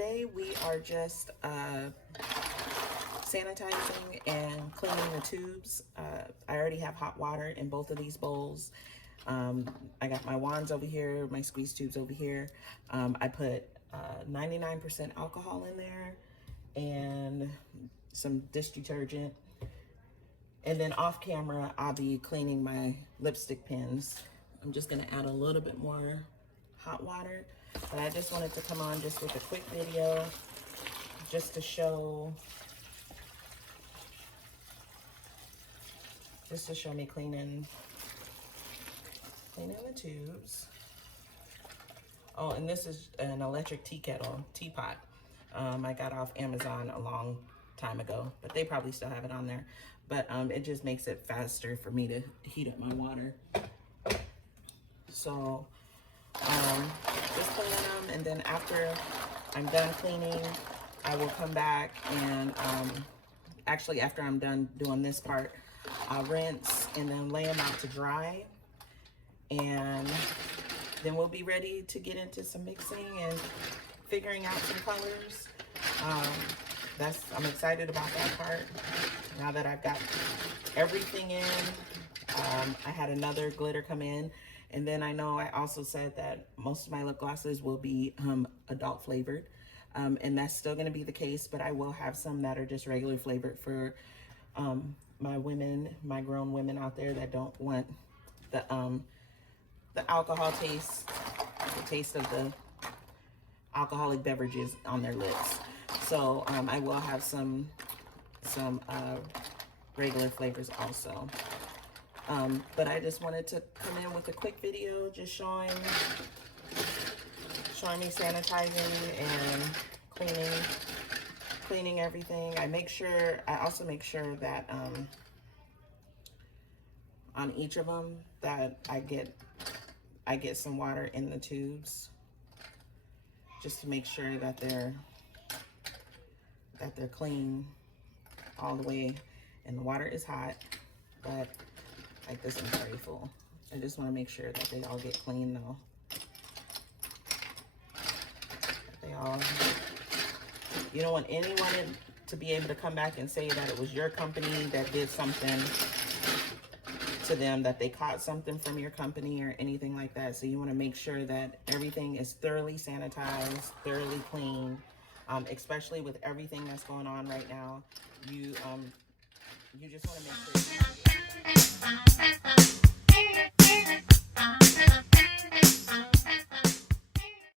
today we are just sanitizing and cleaning the tubes. I already have hot water in both of these bowls. I got my wands over here, my squeeze tubes over here. I put 99% alcohol in there and some dish detergent. And then off camera, I'll be cleaning my lipstick pins. I'm just gonna add a little bit more hot water, but I just wanted to come on just with a quick video just to show me cleaning the tubes. Oh, and this is an electric teapot. I got off Amazon a long time ago, but they probably still have it on there. But it just makes it faster for me to heat up my water. So just cleaning them, and then after I'm done cleaning, I will come back and actually after I'm done doing this part, I'll rinse and then lay them out to dry, and then we'll be ready to get into some mixing and figuring out some colors. I'm excited about that part. Now that I've got everything in, I had another glitter come in, and then I know I also said that most of my lip glosses will be adult flavored, and that's still going to be the case, but I will have some that are just regular flavored for my grown women out there that don't want the alcohol taste, the taste of the alcoholic beverages on their lips. So I will have some regular flavors also. But I just wanted to come in with a quick video just showing me sanitizing and cleaning everything. I also make sure that on each of them that I get some water in the tubes, just to make sure that they're clean all the way. And the water is hot, but like this one's very full. I just want to make sure that they all get clean though. You don't want anyone to be able to come back and say that it was your company that did something to them, that they caught something from your company or anything like that. So you want to make sure that everything is thoroughly sanitized, thoroughly clean, especially with everything that's going on right now. You just want to make sure